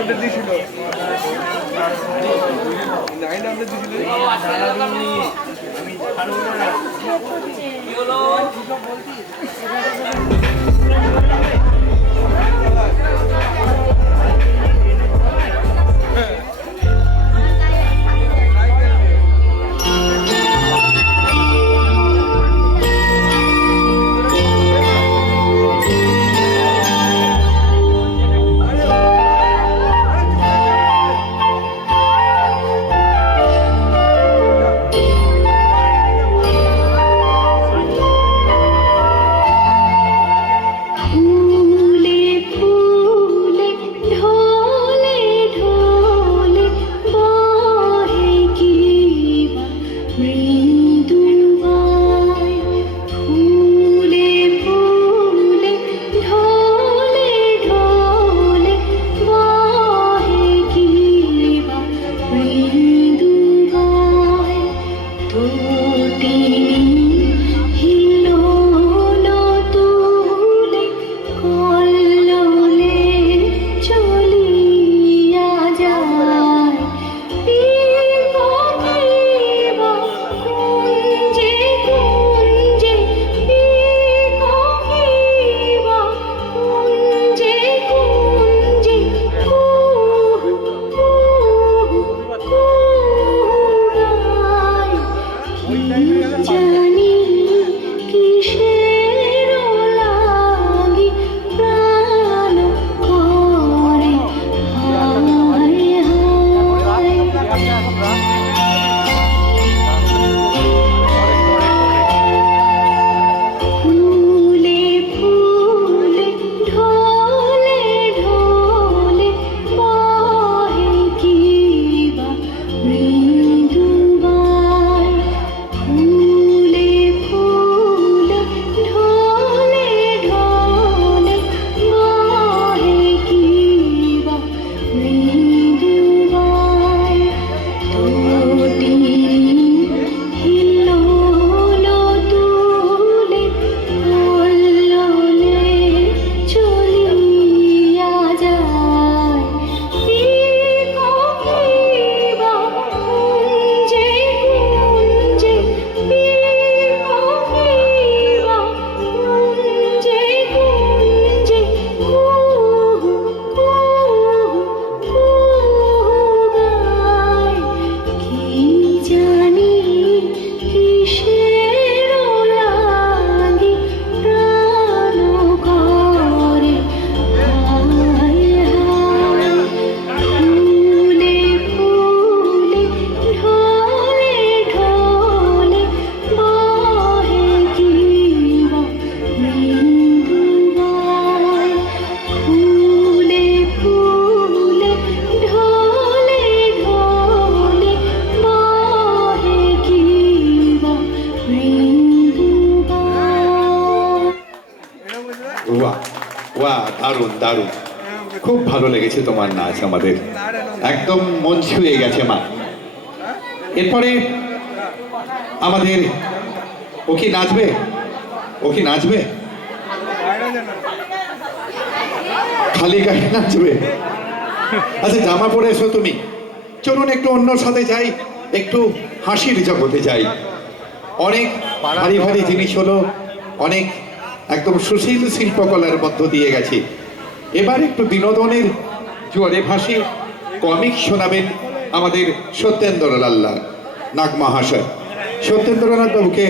Update দিয়েছিল। 9 update দিয়েছিল। আমি ছাড়বো না। কি হলো? কি সব বলছিস? वाह वाह दारुण दारुण खूब ভালো লেগেছে তোমার নাচ আমাদের একদম মন ছুঁয়ে গেছে মা এরপরে আমাদের ও কি নাচবে খালি গায়ে নাচবে আচ্ছা জামা পরে এসো তুমি চলুন একটু অন্য সাথে যাই একটু হাসির জগতে যাই অনেক ভারী ভারী জিনিস হলো অনেক একদম সুশীল শিল্পকলার মধ্য দিয়ে গেছে এবার একটু বিনোদনের জোয়ারে ভাসি কমিক শোনাবেন আমাদের সত্যেন্দ্র লাল্লা নাগ মহাশয় সত্যেন্দ্রনাথ বাবুকে